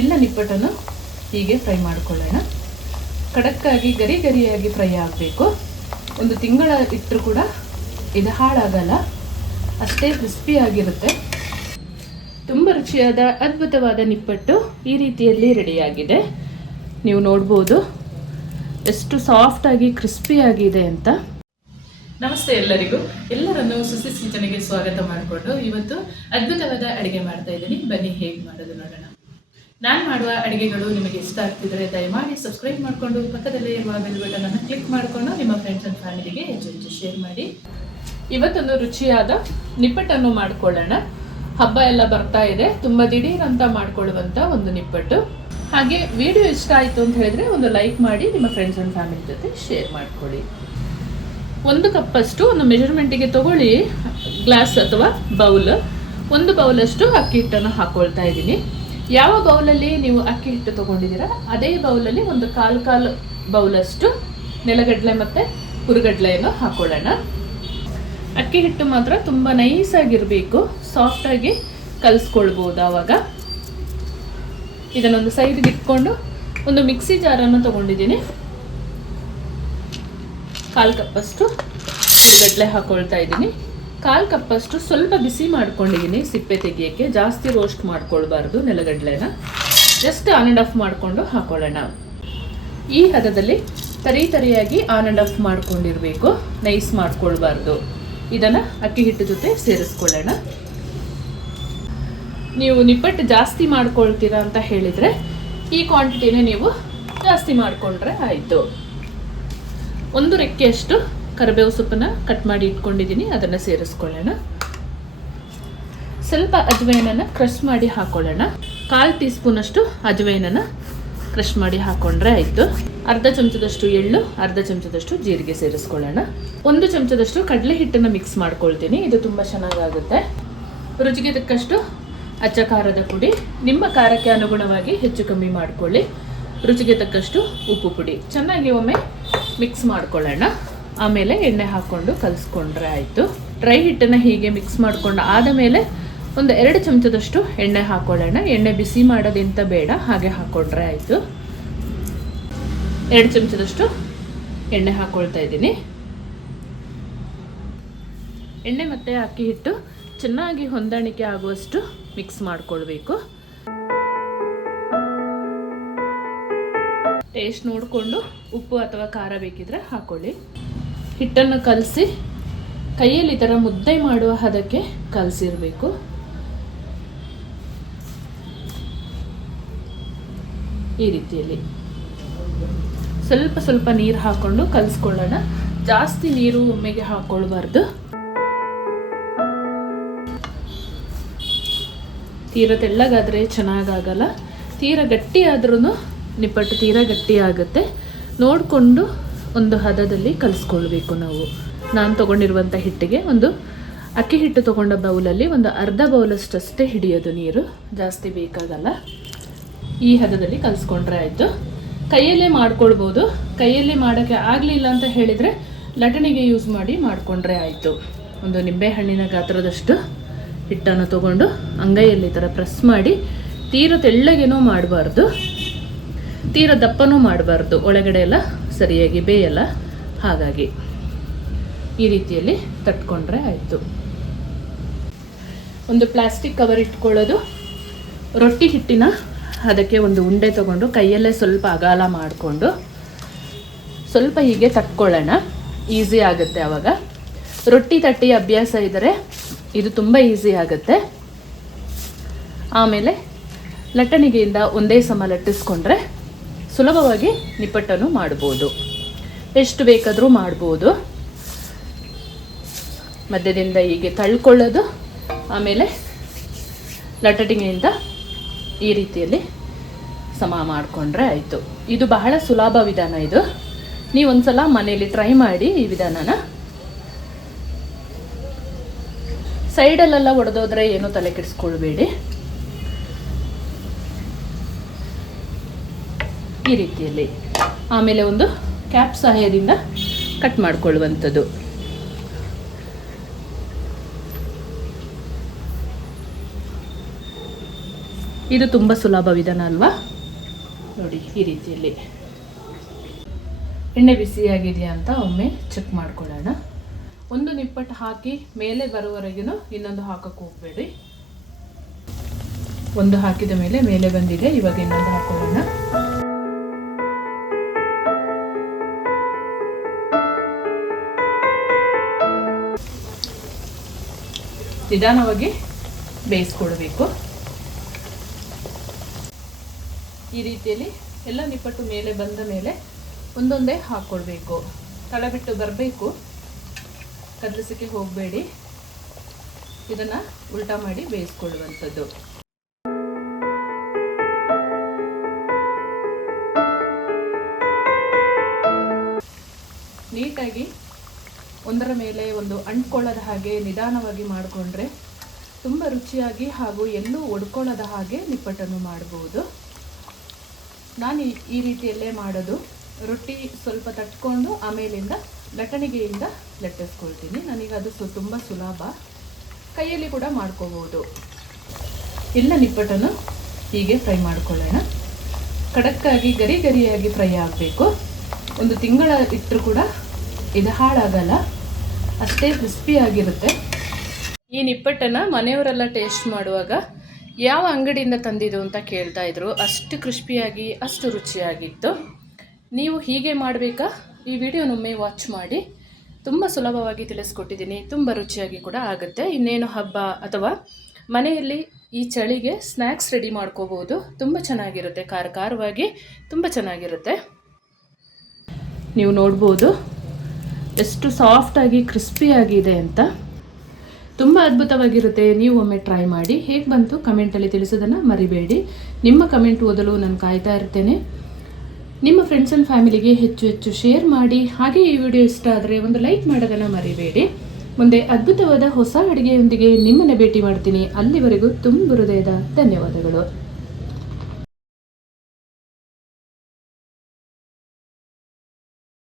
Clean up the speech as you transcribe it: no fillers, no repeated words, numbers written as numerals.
ಎಲ್ಲ ನಿಪ್ಪಟ್ಟನ್ನು ಹೀಗೆ ಫ್ರೈ ಮಾಡ್ಕೊಳ್ಳೋಣ. ಖಡಕ್ಕಾಗಿ ಗರಿ ಗರಿಯಾಗಿ ಫ್ರೈ ಆಗಬೇಕು. ಒಂದು ತಿಂಗಳ ಇಟ್ಟರೂ ಕೂಡ ಇದು ಹಾಳಾಗಲ್ಲ, ಅಷ್ಟೇ ಕ್ರಿಸ್ಪಿಯಾಗಿರುತ್ತೆ. ತುಂಬ ರುಚಿಯಾದ ಅದ್ಭುತವಾದ ನಿಪ್ಪಟ್ಟು ಈ ರೀತಿಯಲ್ಲಿ ರೆಡಿಯಾಗಿದೆ. ನೀವು ನೋಡ್ಬೋದು ಎಷ್ಟು ಸಾಫ್ಟಾಗಿ ಕ್ರಿಸ್ಪಿಯಾಗಿದೆ ಅಂತ. ನಮಸ್ತೆ ಎಲ್ಲರಿಗೂ, ಎಲ್ಲರನ್ನು ಸುಸಿಸ್ ಕಿಚನ್ಗೆ ಸ್ವಾಗತ ಮಾಡಿಕೊಂಡು ಇವತ್ತು ಅದ್ಭುತವಾದ ಅಡುಗೆ ಮಾಡ್ತಾ ಇದ್ದೀನಿ. ಬನ್ನಿ ಹೇಗೆ ಮಾಡೋದು ನೋಡೋಣ. ನಾನು ಮಾಡುವ ಅಡುಗೆಗಳು ನಿಮಗೆ ಇಷ್ಟ ಆಗ್ತಿದ್ರೆ ದಯಮಾಡಿ ಸಬ್ಸ್ಕ್ರೈಬ್ ಮಾಡಿಕೊಂಡು ಪಕ್ಕದಲ್ಲೇ ಇರುವ ಬೆಲ್ ಬಟನ್ ಅನ್ನು ಕ್ಲಿಕ್ ಮಾಡಿಕೊಂಡು ನಿಮ್ಮ ಫ್ರೆಂಡ್ಸ್ ಅಂಡ್ ಫ್ಯಾಮಿಲಿಗೆ ಹೆಚ್ಚು ಶೇರ್ ಮಾಡಿ. ಇವತ್ತೊಂದು ರುಚಿಯಾದ ನಿಪ್ಪಟ್ಟನ್ನು ಮಾಡ್ಕೊಳ್ಳೋಣ. ಹಬ್ಬ ಎಲ್ಲ ಬರ್ತಾ ಇದೆ, ತುಂಬ ದಿಢೀರಂತ ಮಾಡ್ಕೊಳ್ಳುವಂಥ ಒಂದು ನಿಪ್ಪಟ್ಟು. ಹಾಗೆ ವಿಡಿಯೋ ಇಷ್ಟ ಆಯಿತು ಅಂತ ಹೇಳಿದ್ರೆ ಒಂದು ಲೈಕ್ ಮಾಡಿ ನಿಮ್ಮ ಫ್ರೆಂಡ್ಸ್ ಅಂಡ್ ಫ್ಯಾಮಿಲಿ ಜೊತೆ ಶೇರ್ ಮಾಡ್ಕೊಳ್ಳಿ. 1 ಕಪ್ಪಷ್ಟು ಒಂದು ಮೆಜರ್ಮೆಂಟಿಗೆ ತಗೊಳ್ಳಿ, ಗ್ಲಾಸ್ ಅಥವಾ ಬೌಲ್. 1 ಬೌಲಷ್ಟು ಅಕ್ಕಿ ಹಿಟ್ಟನ್ನು ಹಾಕ್ಕೊಳ್ತಾ ಇದ್ದೀನಿ. ಯಾವ ಬೌಲಲ್ಲಿ ನೀವು ಅಕ್ಕಿ ಹಿಟ್ಟು ತೊಗೊಂಡಿದ್ದೀರಾ ಅದೇ ಬೌಲಲ್ಲಿ ಒಂದು ಕಾಲು ಬೌಲಷ್ಟು ನೆಲಗಡಲೆ ಮತ್ತು ಹುರಿಗಡಲೆಯನ್ನು ಹಾಕ್ಕೊಳ್ಳೋಣ. ಅಕ್ಕಿ ಹಿಟ್ಟು ಮಾತ್ರ ತುಂಬ ನೈಸಾಗಿರಬೇಕು, ಸಾಫ್ಟಾಗಿ ಕಲಿಸ್ಕೊಳ್ಬೋದು. ಆವಾಗ ಇದನ್ನೊಂದು ಸೈಡ್ಗೆ ಇಟ್ಕೊಂಡು ಒಂದು ಮಿಕ್ಸಿ ಜಾರನ್ನು ತೊಗೊಂಡಿದ್ದೀನಿ. 1/4 ಕಪ್ಪಷ್ಟು ಹುರಿಗಡಲೆ ಹಾಕ್ಕೊಳ್ತಾ ಇದ್ದೀನಿ. 1/4 ಕಪ್ಪಷ್ಟು ಸ್ವಲ್ಪ ಬಿಸಿ ಮಾಡ್ಕೊಂಡಿದ್ದೀನಿ ಸಿಪ್ಪೆ ತೆಗಿಯೋಕ್ಕೆ. ಜಾಸ್ತಿ ರೋಸ್ಟ್ ಮಾಡ್ಕೊಳ್ಬಾರ್ದು ನೆಲಗಡಲೆನ, ಜಸ್ಟ್ ಆನ್ ಆ್ಯಂಡ್ ಆಫ್ ಮಾಡಿಕೊಂಡು ಹಾಕ್ಕೊಳ್ಳೋಣ. ಈ ಹದದಲ್ಲಿ ತರಿಯಾಗಿ ಆನ್ ಆ್ಯಂಡ್ ಆಫ್ ಮಾಡ್ಕೊಂಡಿರಬೇಕು, ನೈಸ್ ಮಾಡ್ಕೊಳ್ಬಾರ್ದು. ಇದನ್ನು ಅಕ್ಕಿ ಹಿಟ್ಟು ಜೊತೆ ಸೇರಿಸ್ಕೊಳ್ಳೋಣ. ನೀವು ನಿಪ್ಪಟ್ಟು ಜಾಸ್ತಿ ಮಾಡ್ಕೊಳ್ತೀರಾ ಅಂತ ಹೇಳಿದರೆ ಈ ಕ್ವಾಂಟಿಟಿನೇ ನೀವು ಜಾಸ್ತಿ ಮಾಡಿಕೊಂಡ್ರೆ ಆಯಿತು. 1 ರೆಕ್ಕೆಯಷ್ಟು ಕರಿಬೇವು ಸೊಪ್ಪನ್ನು ಕಟ್ ಮಾಡಿ ಇಟ್ಕೊಂಡಿದ್ದೀನಿ, ಅದನ್ನು ಸೇರಿಸ್ಕೊಳ್ಳೋಣ. ಸ್ವಲ್ಪ ಅಜವೈನನ್ನು ಕ್ರಷ್ ಮಾಡಿ ಹಾಕ್ಕೊಳ್ಳೋಣ. 1/4 ಟೀ ಸ್ಪೂನಷ್ಟು ಅಜವೈನನ್ನು ಕ್ರಷ್ ಮಾಡಿ ಹಾಕ್ಕೊಂಡ್ರೆ ಆಯಿತು. ಅರ್ಧ ಚಮಚದಷ್ಟು ಎಳ್ಳು, ಅರ್ಧ ಚಮಚದಷ್ಟು ಜೀರಿಗೆ ಸೇರಿಸ್ಕೊಳ್ಳೋಣ. 1 ಚಮಚದಷ್ಟು ಕಡಲೆ ಹಿಟ್ಟನ್ನು ಮಿಕ್ಸ್ ಮಾಡ್ಕೊಳ್ತೀನಿ, ಇದು ತುಂಬ ಚೆನ್ನಾಗಾಗುತ್ತೆ. ರುಚಿಗೆ ತಕ್ಕಷ್ಟು ಅಚ್ಚ ಖಾರದ ಪುಡಿ, ನಿಮ್ಮ ಖಾರಕ್ಕೆ ಅನುಗುಣವಾಗಿ ಹೆಚ್ಚು ಕಮ್ಮಿ ಮಾಡಿಕೊಳ್ಳಿ. ರುಚಿಗೆ ತಕ್ಕಷ್ಟು ಉಪ್ಪು ಪುಡಿ, ಚೆನ್ನಾಗಿ ಒಮ್ಮೆ ಮಿಕ್ಸ್ ಮಾಡ್ಕೊಳ್ಳೋಣ. ಆಮೇಲೆ ಎಣ್ಣೆ ಹಾಕ್ಕೊಂಡು ಕಲಿಸ್ಕೊಂಡ್ರೆ ಆಯಿತು. ಡ್ರೈ ಹಿಟ್ಟನ್ನು ಹೀಗೆ ಮಿಕ್ಸ್ ಮಾಡ್ಕೊಂಡು ಆದ ಮೇಲೆ ಒಂದು 2 ಚಮಚದಷ್ಟು ಎಣ್ಣೆ ಹಾಕ್ಕೊಳ್ಳೋಣ. ಎಣ್ಣೆ ಬಿಸಿ ಮಾಡೋದಂತ ಬೇಡ, ಹಾಗೆ ಹಾಕ್ಕೊಂಡ್ರೆ ಆಯಿತು. 2 ಚಮಚದಷ್ಟು ಎಣ್ಣೆ ಹಾಕ್ಕೊಳ್ತಾ ಇದ್ದೀನಿ. ಎಣ್ಣೆ ಮತ್ತು ಅಕ್ಕಿ ಹಿಟ್ಟು ಚೆನ್ನಾಗಿ ಹೊಂದಾಣಿಕೆ ಆಗುವಷ್ಟು ಮಿಕ್ಸ್ ಮಾಡ್ಕೊಳ್ಬೇಕು. ಟೇಸ್ಟ್ ನೋಡಿಕೊಂಡು ಉಪ್ಪು ಅಥವಾ ಖಾರ ಬೇಕಿದ್ರೆ ಹಾಕ್ಕೊಳ್ಳಿ. ಹಿಟ್ಟನ್ನು ಕಲಸಿ ಕೈಯಲ್ಲಿ ಈ ಥರ ಮುದ್ದೆ ಮಾಡುವ ಹದಕ್ಕೆ ಕಲಸಿರಬೇಕು. ಈ ರೀತಿಯಲ್ಲಿ ಸ್ವಲ್ಪ ನೀರು ಹಾಕ್ಕೊಂಡು ಕಲಿಸ್ಕೊಳ್ಳೋಣ. ಜಾಸ್ತಿ ನೀರು ಒಮ್ಮೆಗೆ ಹಾಕ್ಕೊಳ್ಬಾರ್ದು. ತೀರ ತೆಳ್ಳಗಾದರೆ ಚೆನ್ನಾಗಾಗಲ್ಲ, ತೀರ ಗಟ್ಟಿ ಆದ್ರೂ ನಿಪ್ಪಟ್ಟು ತೀರ ಗಟ್ಟಿ ಆಗುತ್ತೆ. ನೋಡಿಕೊಂಡು ಒಂದು ಹದದಲ್ಲಿ ಕಲಿಸ್ಕೊಳ್ಬೇಕು ನಾವು. ನಾನು ತೊಗೊಂಡಿರುವಂಥ ಹಿಟ್ಟಿಗೆ ಒಂದು ಅಕ್ಕಿ ಹಿಟ್ಟು ತೊಗೊಂಡ ಬೌಲಲ್ಲಿ ಒಂದು ಅರ್ಧ ಬೌಲಷ್ಟೇ ಹಿಡಿಯೋದು ನೀರು, ಜಾಸ್ತಿ ಬೇಕಾಗಲ್ಲ. ಈ ಹದದಲ್ಲಿ ಕಲಿಸ್ಕೊಂಡ್ರೆ ಆಯಿತು. ಕೈಯಲ್ಲೇ ಮಾಡ್ಕೊಳ್ಬೋದು. ಕೈಯಲ್ಲಿ ಮಾಡೋಕ್ಕೆ ಆಗಲಿಲ್ಲ ಅಂತ ಹೇಳಿದರೆ ಲಟಣಿಗೆ ಯೂಸ್ ಮಾಡಿ ಮಾಡಿಕೊಂಡ್ರೆ ಆಯಿತು. ಒಂದು ನಿಂಬೆಹಣ್ಣಿನ ಗಾತ್ರದಷ್ಟು ಹಿಟ್ಟನ್ನು ತೊಗೊಂಡು ಅಂಗೈಯಲ್ಲಿ ಈ ಥರ ಪ್ರೆಸ್ ಮಾಡಿ, ತೀರ ತೆಳ್ಳಗೇನೂ ಮಾಡಬಾರ್ದು, ತೀರ ದಪ್ಪನೂ ಮಾಡಬಾರ್ದು, ಒಳಗಡೆ ಎಲ್ಲ ಸರಿಯಾಗಿ ಬೇಯಲ್ಲ. ಹಾಗಾಗಿ ಈ ರೀತಿಯಲ್ಲಿ ತಟ್ಕೊಂಡ್ರೆ ಆಯಿತು. ಒಂದು ಪ್ಲಾಸ್ಟಿಕ್ ಕವರ್ ಇಟ್ಕೊಳ್ಳೋದು. ರೊಟ್ಟಿ ಹಿಟ್ಟಿನ ಅದಕ್ಕೆ ಒಂದು ಉಂಡೆ ತೊಗೊಂಡು ಕೈಯಲ್ಲೇ ಸ್ವಲ್ಪ ಅಗಾಲ ಮಾಡಿಕೊಂಡು ಸ್ವಲ್ಪ ಹೀಗೆ ತಟ್ಕೊಳ್ಳೋಣ. ಈಸಿ ಆಗುತ್ತೆ ಆವಾಗ. ರೊಟ್ಟಿ ತಟ್ಟಿ ಅಭ್ಯಾಸ ಇದ್ದರೆ ಇದು ತುಂಬ ಈಸಿ ಆಗುತ್ತೆ. ಆಮೇಲೆ ಲಟ್ಟಣಿಗೆಯಿಂದ ಒಂದೇ ಸಮ ಲಟ್ಟಿಸ್ಕೊಂಡ್ರೆ ಸುಲಭವಾಗಿ ನಿಪ್ಪಟ್ಟನ್ನು ಮಾಡ್ಬೋದು. ಎಷ್ಟು ಬೇಕಾದರೂ ಮಾಡ್ಬೋದು. ಮಧ್ಯದಿಂದ ಹೀಗೆ ತಳ್ಕೊಳ್ಳೋದು, ಆಮೇಲೆ ಲಟ್ಟಣಿಗೆಯಿಂದ ಈ ರೀತಿಯಲ್ಲಿ ಸಮ ಮಾಡಿಕೊಂಡ್ರೆ ಆಯಿತು. ಇದು ಬಹಳ ಸುಲಭ ವಿಧಾನ. ಇದು ನೀವೊಂದ್ಸಲ ಮನೆಯಲ್ಲಿ ಟ್ರೈ ಮಾಡಿ ಈ ವಿಧಾನನ. ಸೈಡಲ್ಲೆಲ್ಲ ಒಡೆದೋದ್ರೆ ಏನೂ ತಲೆ ಕೆಡಿಸ್ಕೊಳ್ಬೇಡಿ. ಈ ರೀತಿಯಲ್ಲಿ ಆಮೇಲೆ ಒಂದು ಕ್ಯಾಪ್ ಸಹಾಯದಿಂದ ಕಟ್ ಮಾಡಿಕೊಳ್ಳುವಂಥದ್ದು. ಇದು ತುಂಬ ಸುಲಭ ವಿಧಾನ ಅಲ್ವಾ? ನೋಡಿ ಈ ರೀತಿಯಲ್ಲಿ. ಎಣ್ಣೆ ಬಿಸಿಯಾಗಿದೆಯಾ ಅಂತ ಒಮ್ಮೆ ಚೆಕ್ ಮಾಡ್ಕೊಳ್ಳೋಣ. ಒಂದು ನಿಪ್ಪಟ್ಟು ಹಾಕಿ ಮೇಲೆ ಬರುವವರೆಗೂ ಇನ್ನೊಂದು ಹಾಕಕ್ಕೆ ಹೋಗಬೇಡಿ. ಒಂದು ಹಾಕಿದ ಮೇಲೆ ಬಂದಿದೆ, ಇವಾಗ ಇನ್ನೊಂದು ಹಾಕೊಳ್ಳೋಣ. ನಿಧಾನವಾಗಿ ಬೇಯಿಸ್ಕೊಳ್ಬೇಕು. ಈ ರೀತಿಯಲ್ಲಿ ಎಲ್ಲ ನಿಪ್ಪಟ್ಟು ಮೇಲೆ ಬಂದ ಮೇಲೆ ಒಂದೊಂದೇ ಹಾಕ್ಕೊಳ್ಬೇಕು. ತಳ ಬಿಟ್ಟು ಬರಬೇಕು, ಕದಲಿಸಕ್ಕೆ ಹೋಗಬೇಡಿ. ಇದನ್ನು ಉಲ್ಟಾ ಮಾಡಿ ಬೇಯಿಸ್ಕೊಳ್ಳುವಂಥದ್ದು. ನೀಟಾಗಿ ಒಂದರ ಮೇಲೆ ಒಂದು ಅಂಟ್ಕೊಳ್ಳದ ಹಾಗೆ ನಿಧಾನವಾಗಿ ಮಾಡಿಕೊಂಡ್ರೆ ತುಂಬ ರುಚಿಯಾಗಿ ಹಾಗೂ ಎಲ್ಲೂ ಒಡ್ಕೊಳ್ಳದ ಹಾಗೆ ನಿಪ್ಪಟ್ಟನ್ನು ಮಾಡಬಹುದು. ನಾನು ಈ ರೀತಿಯಲ್ಲೇ ಮಾಡೋದು. ರೊಟ್ಟಿ ಸ್ವಲ್ಪ ತಟ್ಕೊಂಡು ಆಮೇಲಿಂದ ಲಟ್ಟಣಿಗೆಯಿಂದ ಲಟ್ಟಿಸ್ಕೊಳ್ತೀನಿ. ನನಗೆ ಅದು ತುಂಬ ಸುಲಭ. ಕೈಯಲ್ಲಿ ಕೂಡ ಮಾಡ್ಕೋಬಹುದು. ಎಲ್ಲ ನಿಪ್ಪಟ್ಟನ್ನು ಹೀಗೆ ಫ್ರೈ ಮಾಡ್ಕೊಳ್ಳೋಣ. ಖಡಕ್ಕಾಗಿ ಗರಿಯಾಗಿ ಫ್ರೈ ಆಗಬೇಕು. ಒಂದು ತಿಂಗಳ ಇಟ್ಟರೂ ಕೂಡ ಇದು ಹಾಳಾಗಲ್ಲ, ಅಷ್ಟೇ ಕ್ರಿಸ್ಪಿಯಾಗಿರುತ್ತೆ. ಈ ನಿಪ್ಪಟ್ಟನ್ನು ಮನೆಯವರೆಲ್ಲ ಟೇಸ್ಟ್ ಮಾಡುವಾಗ ಯಾವ ಅಂಗಡಿಯಿಂದ ತಂದಿದ್ದು ಅಂತ ಕೇಳ್ತಾ ಇದ್ರು. ಅಷ್ಟು ಕ್ರಿಸ್ಪಿಯಾಗಿ ಅಷ್ಟು ರುಚಿಯಾಗಿತ್ತು. ನೀವು ಹೀಗೆ ಮಾಡಬೇಕಾ? ಈ ವಿಡಿಯೋನೊಮ್ಮೆ ವಾಚ್ ಮಾಡಿ. ತುಂಬ ಸುಲಭವಾಗಿ ತಿಳಿಸ್ಕೊಟ್ಟಿದ್ದೀನಿ. ತುಂಬ ರುಚಿಯಾಗಿ ಕೂಡ ಆಗುತ್ತೆ. ಇನ್ನೇನು ಹಬ್ಬ ಅಥವಾ ಮನೆಯಲ್ಲಿ ಈ ಚಳಿಗೆ ಸ್ನ್ಯಾಕ್ಸ್ ರೆಡಿ ಮಾಡ್ಕೋಬೋದು. ತುಂಬ ಚೆನ್ನಾಗಿರುತ್ತೆ, ಖಾರವಾಗಿ ತುಂಬ ಚೆನ್ನಾಗಿರುತ್ತೆ. ನೀವು ನೋಡ್ಬೋದು ಎಷ್ಟು ಸಾಫ್ಟಾಗಿ ಕ್ರಿಸ್ಪಿಯಾಗಿದೆ ಅಂತ. ತುಂಬ ಅದ್ಭುತವಾಗಿರುತ್ತೆ. ನೀವು ಒಮ್ಮೆ ಟ್ರೈ ಮಾಡಿ. ಹೇಗೆ ಬಂತು ಕಮೆಂಟಲ್ಲಿ ತಿಳಿಸೋದನ್ನು ಮರಿಬೇಡಿ. ನಿಮ್ಮ ಕಮೆಂಟ್ ಓದಲು ನಾನು ಕಾಯ್ತಾ ಇರ್ತೇನೆ. ನಿಮ್ಮ ಫ್ರೆಂಡ್ಸ್ ಆ್ಯಂಡ್ ಫ್ಯಾಮಿಲಿಗೆ ಹೆಚ್ಚು ಶೇರ್ ಮಾಡಿ. ಹಾಗೆ ಈ ವಿಡಿಯೋ ಇಷ್ಟ ಆದರೆ ಒಂದು ಲೈಕ್ ಮಾಡೋದನ್ನು ಮರಿಬೇಡಿ. ಮುಂದೆ ಅದ್ಭುತವಾದ ಹೊಸ ಅಡುಗೆಯೊಂದಿಗೆ ನಿಮ್ಮನ್ನು ಭೇಟಿ ಮಾಡ್ತೀನಿ. ಅಲ್ಲಿವರೆಗೂ ತುಂಬ ಹೃದಯದ ಧನ್ಯವಾದಗಳು.